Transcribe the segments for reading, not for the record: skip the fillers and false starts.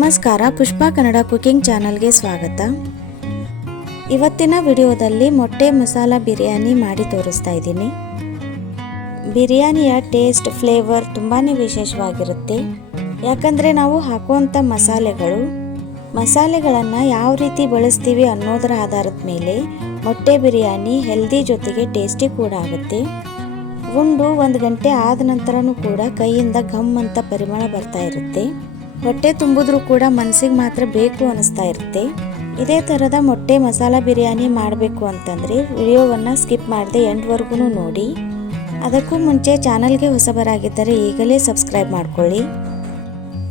ನಮಸ್ಕಾರ, ಪುಷ್ಪಾ ಕನ್ನಡ ಕುಕಿಂಗ್ ಚಾನಲ್ಗೆ ಸ್ವಾಗತ. ಇವತ್ತಿನ ವಿಡಿಯೋದಲ್ಲಿ ಮೊಟ್ಟೆ ಮಸಾಲ ಬಿರಿಯಾನಿ ಮಾಡಿ ತೋರಿಸ್ತಾ ಇದ್ದೀನಿ. ಬಿರಿಯಾನಿಯ ಟೇಸ್ಟ್, ಫ್ಲೇವರ್ ತುಂಬಾ ವಿಶೇಷವಾಗಿರುತ್ತೆ. ಯಾಕಂದರೆ ನಾವು ಹಾಕುವಂಥ ಮಸಾಲೆಗಳನ್ನು ಯಾವ ರೀತಿ ಬಳಸ್ತೀವಿ ಅನ್ನೋದರ ಆಧಾರದ ಮೇಲೆ ಮೊಟ್ಟೆ ಬಿರಿಯಾನಿ ಹೆಲ್ದಿ ಜೊತೆಗೆ ಟೇಸ್ಟಿ ಕೂಡ ಆಗುತ್ತೆ. ಉಂಡು 1 ಗಂಟೆ ಆದ ನಂತರನೂ ಕೂಡ ಕೈಯಿಂದ ಘಮ್ ಅಂತ ಪರಿಮಳ ಬರ್ತಾ ಇರುತ್ತೆ. ಹೊಟ್ಟೆ ತುಂಬಿದ್ರೂ ಕೂಡ ಮನಸ್ಸಿಗೆ ಮಾತ್ರ ಬೇಕು ಅನಿಸ್ತಾ ಇರುತ್ತೆ. ಇದೇ ಥರದ ಮೊಟ್ಟೆ ಮಸಾಲ ಬಿರಿಯಾನಿ ಮಾಡಬೇಕು ಅಂತಂದರೆ ವಿಡಿಯೋವನ್ನು ಸ್ಕಿಪ್ ಮಾಡದೆ ಎಂಡ್ವರೆಗೂ ನೋಡಿ. ಅದಕ್ಕೂ ಮುಂಚೆ ಚಾನಲ್ಗೆ ಹೊಸಬರಾಗಿದ್ದರೆ ಈಗಲೇ ಸಬ್ಸ್ಕ್ರೈಬ್ ಮಾಡ್ಕೊಳ್ಳಿ.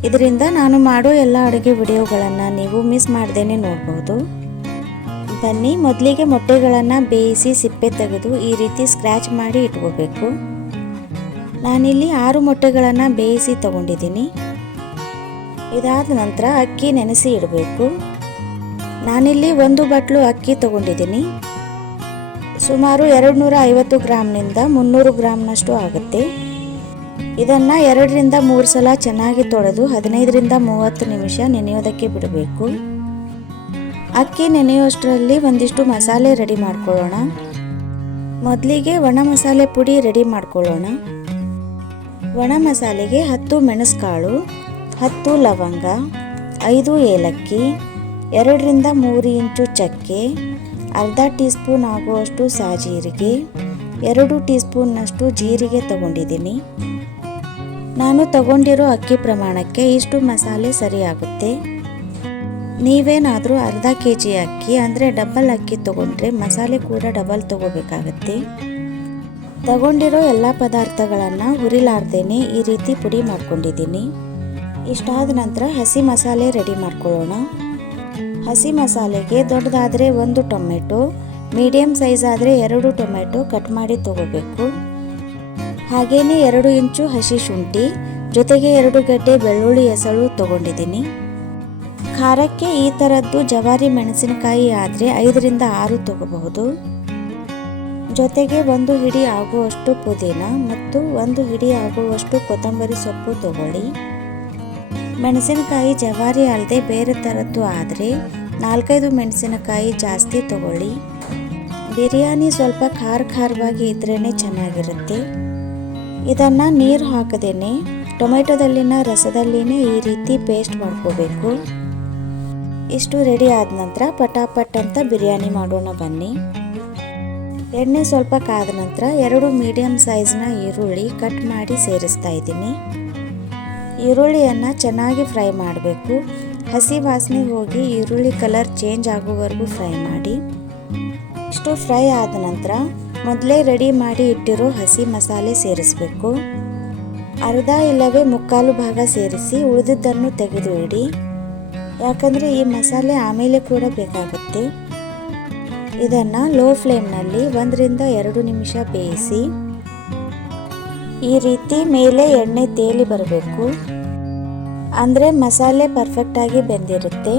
ಇದರಿಂದ ನಾನು ಮಾಡೋ ಎಲ್ಲ ಅಡುಗೆ ವಿಡಿಯೋಗಳನ್ನು ನೀವು ಮಿಸ್ ಮಾಡ್ದೇನೆ ನೋಡ್ಬೋದು. ಬನ್ನಿ, ಮೊದಲಿಗೆ ಮೊಟ್ಟೆಗಳನ್ನು ಬೇಯಿಸಿ ಸಿಪ್ಪೆ ತೆಗೆದು ಈ ರೀತಿ ಸ್ಕ್ರ್ಯಾಚ್ ಮಾಡಿ ಇಟ್ಕೋಬೇಕು. ನಾನಿಲ್ಲಿ 6 ಮೊಟ್ಟೆಗಳನ್ನು ಬೇಯಿಸಿ ತಗೊಂಡಿದ್ದೀನಿ. ಇದಾದ ನಂತರ ಅಕ್ಕಿ ನೆನೆಸಿ ಇಡಬೇಕು. ನಾನಿಲ್ಲಿ 1 ಬಟ್ಲು ಅಕ್ಕಿ ತಗೊಂಡಿದ್ದೀನಿ. ಸುಮಾರು 250 ಗ್ರಾಮ್ನಿಂದ 300 ಗ್ರಾಮ್ನಷ್ಟು ಆಗುತ್ತೆ. ಇದನ್ನು 2 ರಿಂದ 3 ಸಲ ಚೆನ್ನಾಗಿ ತೊಳೆದು 15 ರಿಂದ 30 ನಿಮಿಷ ನೆನೆಯೋದಕ್ಕೆ ಬಿಡಬೇಕು. ಅಕ್ಕಿ ನೆನೆಯೋಷ್ಟರಲ್ಲಿ ಒಂದಿಷ್ಟು ಮಸಾಲೆ ರೆಡಿ ಮಾಡ್ಕೊಳ್ಳೋಣ. ಮೊದಲಿಗೆ ಒಣ ಮಸಾಲೆ ಪುಡಿ ರೆಡಿ ಮಾಡ್ಕೊಳ್ಳೋಣ. ಒಣ ಮಸಾಲೆಗೆ 10 ಮೆಣಸುಕಾಳು, 10 ಲವಂಗ, 5 ಏಲಕ್ಕಿ, 2 ರಿಂದ 3 ಇಂಚು ಚಕ್ಕೆ, ಅರ್ಧ ಟೀ ಸ್ಪೂನ್ ಆಗುವಷ್ಟು ಸಾಜೀರಿಗೆ, 2 ಟೀ ಸ್ಪೂನ್ನಷ್ಟು ಜೀರಿಗೆ ತಗೊಂಡಿದ್ದೀನಿ. ನಾನು ತಗೊಂಡಿರೋ ಅಕ್ಕಿ ಪ್ರಮಾಣಕ್ಕೆ ಇಷ್ಟು ಮಸಾಲೆ ಸರಿಯಾಗುತ್ತೆ. ನೀವೇನಾದರೂ ಅರ್ಧ kg ಅಕ್ಕಿ ಅಂದರೆ ಡಬಲ್ ಅಕ್ಕಿ ತಗೊಂಡ್ರೆ ಮಸಾಲೆ ಕೂಡ ಡಬಲ್ ತಗೋಬೇಕಾಗತ್ತೆ. ತಗೊಂಡಿರೋ ಎಲ್ಲ ಪದಾರ್ಥಗಳನ್ನು ಹುರಿಲಾರ್ದೇನೆ ಈ ರೀತಿ ಪುಡಿ ಮಾಡ್ಕೊಂಡಿದ್ದೀನಿ. ಇಷ್ಟಾದ ನಂತರ ಹಸಿ ಮಸಾಲೆ ರೆಡಿ ಮಾಡ್ಕೊಳ್ಳೋಣ. ಹಸಿ ಮಸಾಲೆಗೆ ದೊಡ್ಡದಾದರೆ 1 ಟೊಮೆಟೊ, ಮೀಡಿಯಮ್ ಸೈಜ್ ಆದರೆ 2 ಟೊಮೆಟೊ ಕಟ್ ಮಾಡಿ ತಗೋಬೇಕು. ಹಾಗೇನೆ 2 ಇಂಚು ಹಸಿ ಶುಂಠಿ ಜೊತೆಗೆ 2 ಗಡ್ಡೆ ಬೆಳ್ಳುಳ್ಳಿ ಎಸಳು ತಗೊಂಡಿದ್ದೀನಿ. ಖಾರಕ್ಕೆ ಈ ಥರದ್ದು ಜವಾರಿ ಮೆಣಸಿನಕಾಯಿ ಆದರೆ 5 ರಿಂದ 6 ತಗೋಬಹುದು. ಜೊತೆಗೆ 1 ಹಿಡಿ ಆಗುವಷ್ಟು ಪುದೀನ ಮತ್ತು 1 ಹಿಡಿ ಆಗುವಷ್ಟು ಕೊತ್ತಂಬರಿ ಸೊಪ್ಪು ತಗೊಳ್ಳಿ. ಮೆಣಸಿನಕಾಯಿ ಜವಾರಿ ಅಲ್ಲದೆ ಬೇರೆ ಥರದ್ದು ಆದರೆ 4-5 ಮೆಣಸಿನಕಾಯಿ ಜಾಸ್ತಿ ತಗೊಳ್ಳಿ. ಬಿರಿಯಾನಿ ಸ್ವಲ್ಪ ಖಾರವಾಗಿ ಇದ್ರೇ ಚೆನ್ನಾಗಿರುತ್ತೆ. ಇದನ್ನು ನೀರು ಹಾಕದೇನೆ ಟೊಮೆಟೊದಲ್ಲಿನ ರಸದಲ್ಲಿನೇ ಈ ರೀತಿ ಪೇಸ್ಟ್ ಮಾಡ್ಕೋಬೇಕು. ಇಷ್ಟು ರೆಡಿ ಆದ ನಂತರ ಪಟಾಪಟ್ ಅಂತ ಬಿರಿಯಾನಿ ಮಾಡೋಣ ಬನ್ನಿ. ಎಣ್ಣೆ ಸ್ವಲ್ಪ ಕಾದ ನಂತರ 2 ಮೀಡಿಯಮ್ ಸೈಜ್ನ ಈರುಳ್ಳಿ ಕಟ್ ಮಾಡಿ ಸೇರಿಸ್ತಾ ಇದ್ದೀನಿ. ಈರುಳ್ಳಿಯನ್ನು ಚೆನ್ನಾಗಿ ಫ್ರೈ ಮಾಡಬೇಕು. ಹಸಿ ವಾಸನೆ ಹೋಗಿ ಈರುಳ್ಳಿ ಕಲರ್ ಚೇಂಜ್ ಆಗೋವರೆಗೂ ಫ್ರೈ ಮಾಡಿ. ಇಷ್ಟು ಫ್ರೈ ಆದ ನಂತರ ಮೊದಲೇ ರೆಡಿ ಮಾಡಿ ಇಟ್ಟಿರೋ ಹಸಿ ಮಸಾಲೆ ಸೇರಿಸಬೇಕು. ಅರ್ಧ ಇಲ್ಲವೇ 3/4 ಭಾಗ ಸೇರಿಸಿ ಉಳಿದಿದ್ದನ್ನು ತೆಗೆದು ಇಡಿ. ಯಾಕಂದರೆ ಈ ಮಸಾಲೆ ಆಮೇಲೆ ಕೂಡ ಬೇಕಾಗುತ್ತೆ. ಇದನ್ನು ಲೋ ಫ್ಲೇಮ್ನಲ್ಲಿ 1 ರಿಂದ 2 ನಿಮಿಷ ಬೇಯಿಸಿ. ಈ ರೀತಿ ಮೇಲೆ ಎಣ್ಣೆ ತೇಲಿ ಬರಬೇಕು. ಅಂದರೆ ಮಸಾಲೆ ಪರ್ಫೆಕ್ಟಾಗಿ ಬೆಂದಿರುತ್ತೆ.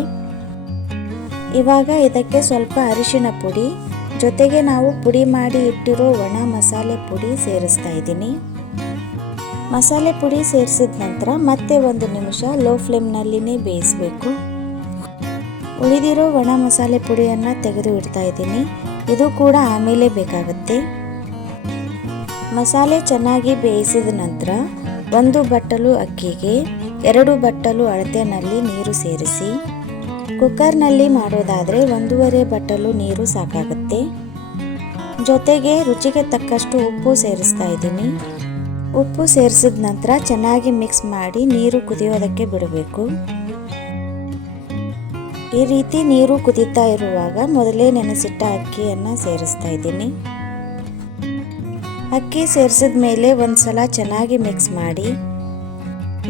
ಇವಾಗ ಇದಕ್ಕೆ ಸ್ವಲ್ಪ ಅರಿಶಿಣ ಪುಡಿ ಜೊತೆಗೆ ನಾವು ಪುಡಿ ಮಾಡಿ ಇಟ್ಟಿರೋ ಒಣ ಮಸಾಲೆ ಪುಡಿ ಸೇರಿಸ್ತಾ ಇದ್ದೀನಿ. ಮಸಾಲೆ ಪುಡಿ ಸೇರಿಸಿದ ನಂತರ ಮತ್ತೆ 1 ನಿಮಿಷ ಲೋ ಫ್ಲೇಮ್ನಲ್ಲಿನೇ ಬೇಯಿಸಬೇಕು. ಉಳಿದಿರೋ ಒಣ ಮಸಾಲೆ ಪುಡಿಯನ್ನು ತೆಗೆದು ಇಡ್ತಾ ಇದ್ದೀನಿ. ಇದು ಕೂಡ ಆಮೇಲೆ ಬೇಕಾಗುತ್ತೆ. ಮಸಾಲೆ ಚೆನ್ನಾಗಿ ಬೇಯಿಸಿದ ನಂತರ 1 ಬಟ್ಟಲು ಅಕ್ಕಿಗೆ 2 ಬಟ್ಟಲು ಅಳತೆನಲ್ಲಿ ನೀರು ಸೇರಿಸಿ. ಕುಕ್ಕರ್ನಲ್ಲಿ ಮಾಡೋದಾದರೆ 1.5 ಬಟ್ಟಲು ನೀರು ಸಾಕಾಗುತ್ತೆ. ಜೊತೆಗೆ ರುಚಿಗೆ ತಕ್ಕಷ್ಟು ಉಪ್ಪು ಸೇರಿಸ್ತಾ ಇದ್ದೀನಿ. ಉಪ್ಪು ಸೇರಿಸಿದ ನಂತರ ಚೆನ್ನಾಗಿ ಮಿಕ್ಸ್ ಮಾಡಿ ನೀರು ಕುದಿಯೋದಕ್ಕೆ ಬಿಡಬೇಕು. ಈ ರೀತಿ ನೀರು ಕುದೀತಾ ಇರುವಾಗ ಮೊದಲೇ ನೆನೆಸಿಟ್ಟ ಅಕ್ಕಿಯನ್ನು ಸೇರಿಸ್ತಾ ಇದ್ದೀನಿ. ಅಕ್ಕಿ ಸೇರಿಸಿದ ಮೇಲೆ ಒಂದು ಸಲ ಚೆನ್ನಾಗಿ ಮಿಕ್ಸ್ ಮಾಡಿ.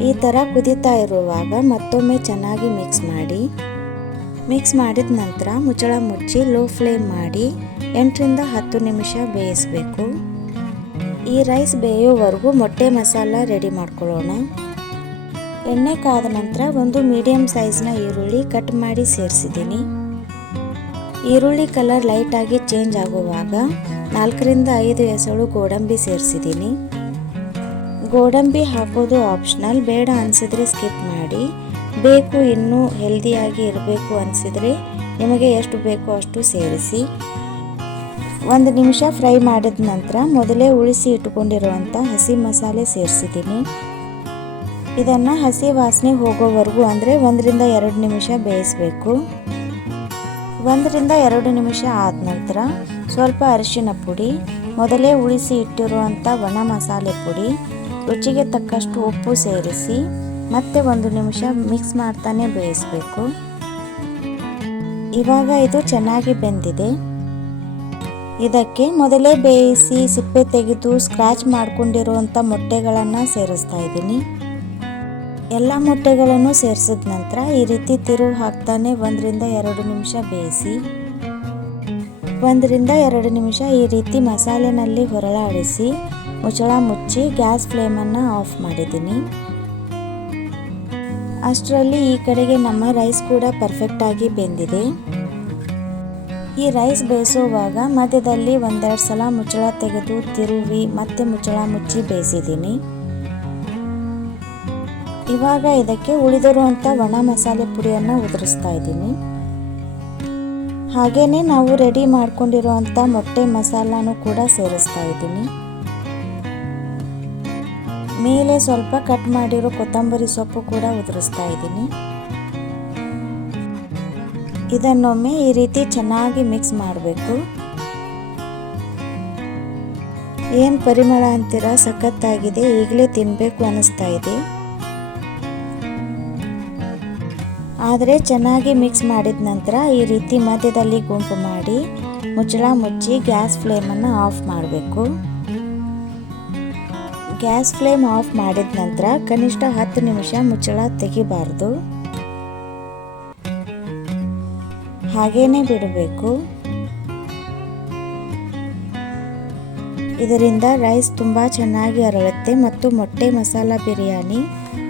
ಈ ಥರ ಕುದೀತಾ ಇರುವಾಗ ಮತ್ತೊಮ್ಮೆ ಚೆನ್ನಾಗಿ ಮಿಕ್ಸ್ ಮಾಡಿ. ಮಿಕ್ಸ್ ಮಾಡಿದ ನಂತರ ಮುಚ್ಚಳ ಮುಚ್ಚಿ ಲೋ ಫ್ಲೇಮ್ ಮಾಡಿ 8 ರಿಂದ 10 ನಿಮಿಷ ಬೇಯಿಸಬೇಕು. ಈ ರೈಸ್ ಬೇಯೋವರೆಗೂ ಮೊಟ್ಟೆ ಮಸಾಲ ರೆಡಿ ಮಾಡ್ಕೊಳ್ಳೋಣ. ಎಣ್ಣೆ ಕಾದ ನಂತರ 1 ಮೀಡಿಯಮ್ ಸೈಜ್ನ ಈರುಳ್ಳಿ ಕಟ್ ಮಾಡಿ ಸೇರಿಸಿದ್ದೀನಿ. ಈರುಳ್ಳಿ ಕಲರ್ ಲೈಟಾಗಿ ಚೇಂಜ್ ಆಗುವಾಗ 4 ರಿಂದ 5 ಎಸಳು ಗೋಡಂಬಿ ಸೇರಿಸಿದ್ದೀನಿ. ಗೋಡಂಬಿ ಹಾಕೋದು ಆಪ್ಷನಲ್, ಬೇಡ ಅನಿಸಿದ್ರೆ ಸ್ಕಿಪ್ ಮಾಡಿ. ಬೇಕು ಇನ್ನೂ ಹೆಲ್ದಿಯಾಗಿ ಇರಬೇಕು ಅನಿಸಿದರೆ ನಿಮಗೆ ಎಷ್ಟು ಬೇಕೋ ಅಷ್ಟು ಸೇರಿಸಿ. 1 ನಿಮಿಷ ಫ್ರೈ ಮಾಡಿದ ನಂತರ ಮೊದಲೇ ಉಳಿಸಿ ಇಟ್ಟುಕೊಂಡಿರುವಂಥ ಹಸಿ ಮಸಾಲೆ ಸೇರಿಸಿದ್ದೀನಿ. ಇದನ್ನು ಹಸಿ ವಾಸನೆ ಹೋಗೋವರೆಗೂ ಅಂದರೆ 1 ರಿಂದ 2 ನಿಮಿಷ ಬೇಯಿಸಬೇಕು. 1 ರಿಂದ 2 ನಿಮಿಷ ಆದ ನಂತರ ಸ್ವಲ್ಪ ಅರಿಶಿನ ಪುಡಿ, ಮೊದಲೇ ಉಳಿಸಿ ಇಟ್ಟಿರುವಂಥ ಒಣ ಮಸಾಲೆ ಪುಡಿ, ರುಚಿಗೆ ತಕ್ಕಷ್ಟು ಉಪ್ಪು ಸೇರಿಸಿ ಮತ್ತೆ 1 ನಿಮಿಷ ಮಿಕ್ಸ್ ಮಾಡ್ತಾನೆ ಬೇಯಿಸಬೇಕು. ಇವಾಗ ಇದು ಚೆನ್ನಾಗಿ ಬೆಂದಿದೆ. ಇದಕ್ಕೆ ಮೊದಲೇ ಬೇಯಿಸಿ ಸಿಪ್ಪೆ ತೆಗೆದು ಸ್ಕ್ರಾಚ್ ಮಾಡ್ಕೊಂಡಿರುವಂಥ ಮೊಟ್ಟೆಗಳನ್ನು ಸೇರಿಸ್ತಾ ಇದ್ದೀನಿ. ಎಲ್ಲ ಮೊಟ್ಟೆಗಳನ್ನು ಸೇರಿಸಿದ ನಂತರ ಈ ರೀತಿ ತಿರುವು ಹಾಕ್ತಾನೆ 1 ರಿಂದ 2 ನಿಮಿಷ ಬೇಯಿಸಿ. 1 ರಿಂದ 2 ನಿಮಿಷ ಈ ರೀತಿ ಮಸಾಲೆನಲ್ಲಿ ಹೊರಳಾಡಿಸಿ ಮುಚ್ಚಳ ಮುಚ್ಚಿ ಗ್ಯಾಸ್ ಫ್ಲೇಮನ್ನು ಆಫ್ ಮಾಡಿದ್ದೀನಿ. ಅಷ್ಟರಲ್ಲಿ ಈ ಕಡೆಗೆ ನಮ್ಮ ರೈಸ್ ಕೂಡ ಪರ್ಫೆಕ್ಟಾಗಿ ಬೆಂದಿದೆ. ಈ ರೈಸ್ ಬೇಯಿಸುವಾಗ ಮಧ್ಯದಲ್ಲಿ 1-2 ಸಲ ಮುಚ್ಚಳ ತೆಗೆದು ತಿರುವಿ ಮತ್ತೆ ಮುಚ್ಚಳ ಮುಚ್ಚಿ ಬೇಯಿಸಿದ್ದೀನಿ. ಇವಾಗ ಇದಕ್ಕೆ ಉಳಿದಿರುವಂಥ ಒಣ ಮಸಾಲೆ ಪುಡಿಯನ್ನು ಉದುರಿಸ್ತಾ ಇದ್ದೀನಿ. ಹಾಗೇನೆ ನಾವು ರೆಡಿ ಮಾಡ್ಕೊಂಡಿರುವಂಥ ಮೊಟ್ಟೆ ಮಸಾಲಾನು ಕೂಡ ಸೇರಿಸ್ತಾ ಇದ್ದೀನಿ. ಮೇಲೆ ಸ್ವಲ್ಪ ಕಟ್ ಮಾಡಿರೋ ಕೊತ್ತಂಬರಿ ಸೊಪ್ಪು ಕೂಡ ಉದುರಿಸ್ತಾ ಇದ್ದೀನಿ. ಇದನ್ನೊಮ್ಮೆ ಈ ರೀತಿ ಚೆನ್ನಾಗಿ ಮಿಕ್ಸ್ ಮಾಡಬೇಕು. ಏನು ಪರಿಮಳ ಅಂತೀರಾ, ಸಖತ್ತಾಗಿದೆ. ಈಗಲೇ ತಿನ್ನಬೇಕು ಅನ್ನಿಸ್ತಾ ಇದೆ. ಆದರೆ ಚೆನ್ನಾಗಿ ಮಿಕ್ಸ್ ಮಾಡಿದ ನಂತರ ಈ ರೀತಿ ಮಧ್ಯದಲ್ಲಿ ಗುಂಪು ಮಾಡಿ ಮುಚ್ಚಳ ಮುಚ್ಚಿ ಗ್ಯಾಸ್ ಫ್ಲೇಮನ್ನು ಆಫ್ ಮಾಡಬೇಕು. ಗ್ಯಾಸ್ ಫ್ಲೇಮ್ ಆಫ್ ಮಾಡಿದ ನಂತರ ಕನಿಷ್ಠ 10 ನಿಮಿಷ ಮುಚ್ಚಳ ತೆಗಿಬಾರ್ದು, ಹಾಗೇನೆ ಬಿಡಬೇಕು. ಇದರಿಂದ ರೈಸ್ ತುಂಬ ಚೆನ್ನಾಗಿ ಅರಳುತ್ತೆ ಮತ್ತು ಮೊಟ್ಟೆ ಮಸಾಲ ಬಿರಿಯಾನಿ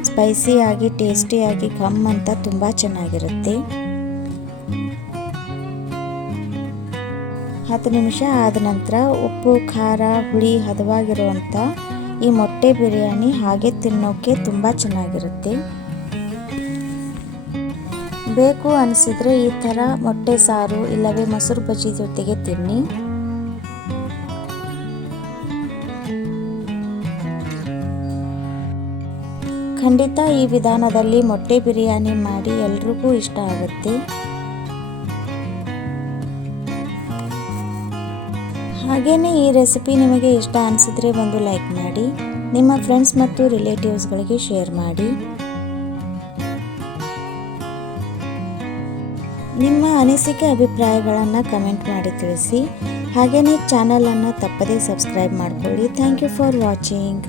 ಸ್ಪೈಸಿಯಾಗಿ ಟೇಸ್ಟಿಯಾಗಿ ಘಮ್ ಅಂತ ತುಂಬ ಚೆನ್ನಾಗಿರುತ್ತೆ. 10 ನಿಮಿಷ ಆದ ನಂತರ ಉಪ್ಪು ಖಾರ ಹುಳಿ ಹದವಾಗಿರುವಂಥ ಈ ಮೊಟ್ಟೆ ಬಿರಿಯಾನಿ ಹಾಗೆ ತಿನ್ನೋಕ್ಕೆ ತುಂಬ ಚೆನ್ನಾಗಿರುತ್ತೆ. ಬೇಕು ಅನಿಸಿದರೆ ಈ ಥರ ಮೊಟ್ಟೆ ಸಾರು ಇಲ್ಲವೇ ಮೊಸರು ಬಜ್ಜಿ ಜೊತೆಗೆ ತಿನ್ನಿ. ಖಂಡಿತ ಈ ವಿಧಾನದಲ್ಲಿ ಮೊಟ್ಟೆ ಬಿರಿಯಾನಿ ಮಾಡಿ ಎಲ್ರಿಗೂ ಇಷ್ಟ ಆಗುತ್ತೆ. ಹಾಗೇನೆ ಈ ರೆಸಿಪಿ ನಿಮಗೆ ಇಷ್ಟ ಅನಿಸಿದ್ರೆ ಒಂದು ಲೈಕ್ ಮಾಡಿ, ನಿಮ್ಮ ಫ್ರೆಂಡ್ಸ್ ಮತ್ತು ರಿಲೇಟಿವ್ಸ್ಗಳಿಗೆ ಶೇರ್ ಮಾಡಿ. ನಿಮ್ಮ ಅನಿಸಿಕೆ ಅಭಿಪ್ರಾಯಗಳನ್ನು ಕಮೆಂಟ್ ಮಾಡಿ ತಿಳಿಸಿ. ಹಾಗೆಯೇ ಚಾನಲನ್ನು ತಪ್ಪದೇ ಸಬ್ಸ್ಕ್ರೈಬ್ ಮಾಡಿಕೊಳ್ಳಿ. Thank you for watching.